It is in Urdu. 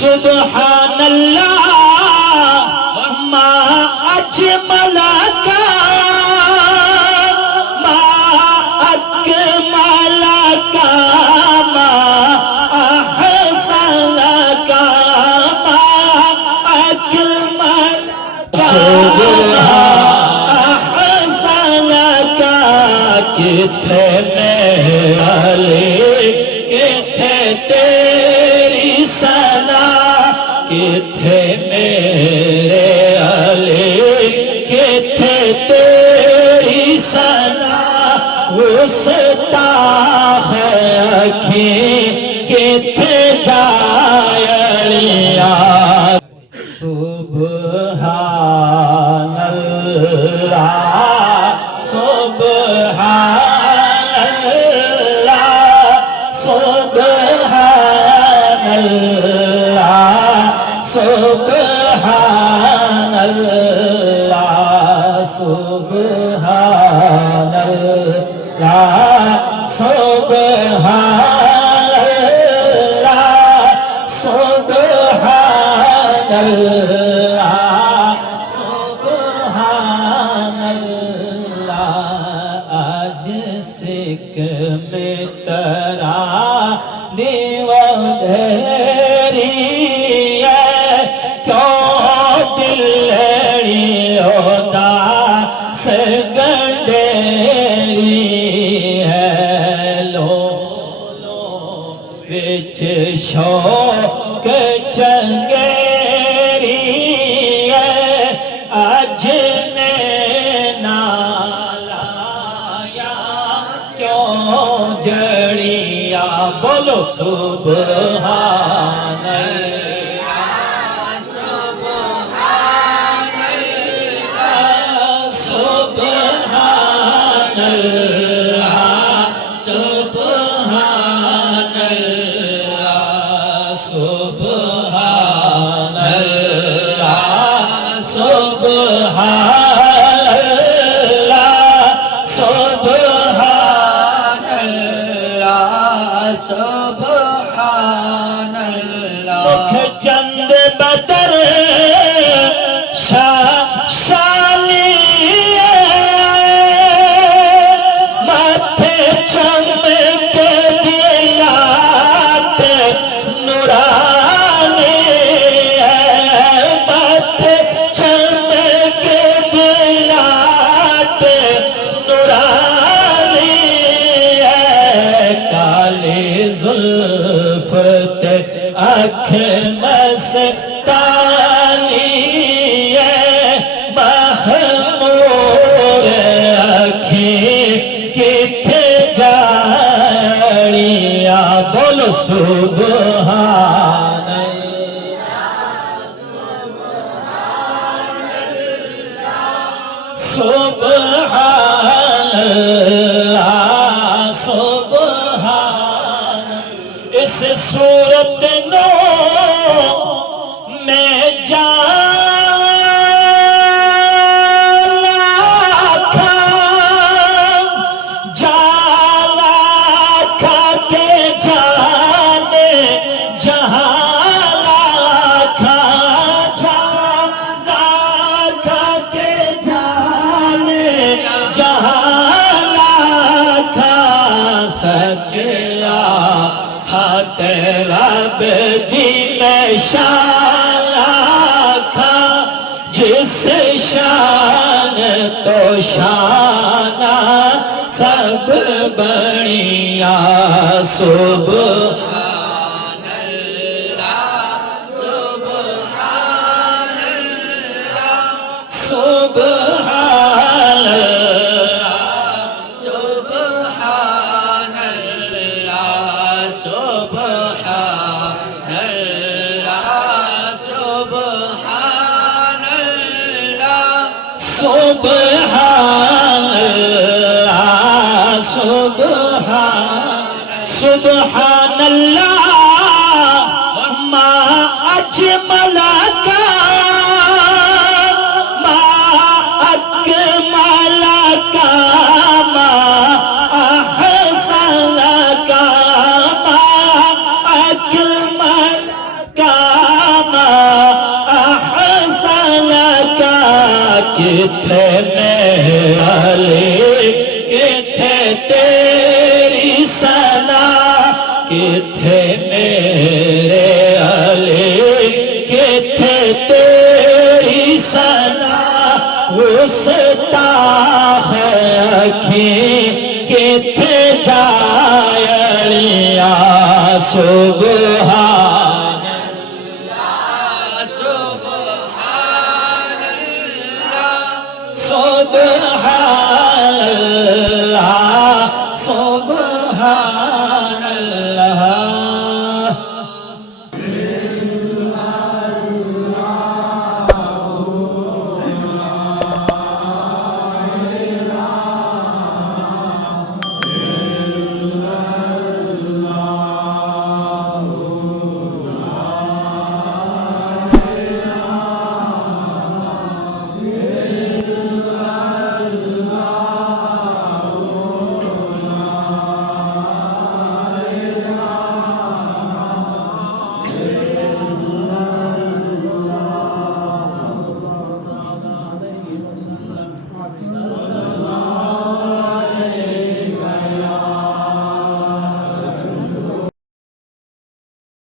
سبحان اللہ ما اجمل کا ما اکمل کا ما احسن کا ما اکمل کا احسن کا کتنے علی کتنے تیری ثنا کتنے میرے علی کتنے تیری ثنا گستاخ اکھیں کتنے جائڑیاں سبحان اللہ سبحان اللہ سبحان اللہ سبحان اللہ سبحان اللہ سبحان اللہ سبحان اللہ سبحان اللہ آج سکھ میں ترا دیو دھیری ہے کیوں دل لڑی ہوتا سگنڈیری ہے لو بچ شوق چنگیری ہے اج نے نالایا کیوں جڑیا بولو سبحان اللہ سبحان اللہ سبحان اللہ سبحان اللہ سبحان اللہ سبحان اللہ سبحان اللہ سبحان اللہ مکھ چند بدر شالی ماتھے چمک دلات نورانی ماتھے چمک دلات نورانی کالی زلف تے آنکھ مستانی محمور اکھیں کتھے جاڑیاں بولو سبحان سبحان اللہ سبحان اس صورت نو میں رب دی میں شان آکھا جس شان تو شان سب بڑیا سبحان اللہ سبحان اللہ سبحان اللہ سبحان اللہ سبحان اللہ سبحان اللہ ما اجمل کا ما اکمل کا ما احسن کا ما اکمل کا کتھے میرے علی کتھے تیری ثنا کتھے میرے علی کتھے تیری ثنا گستاخ اکھیں کتھے جائے علیہ سبحان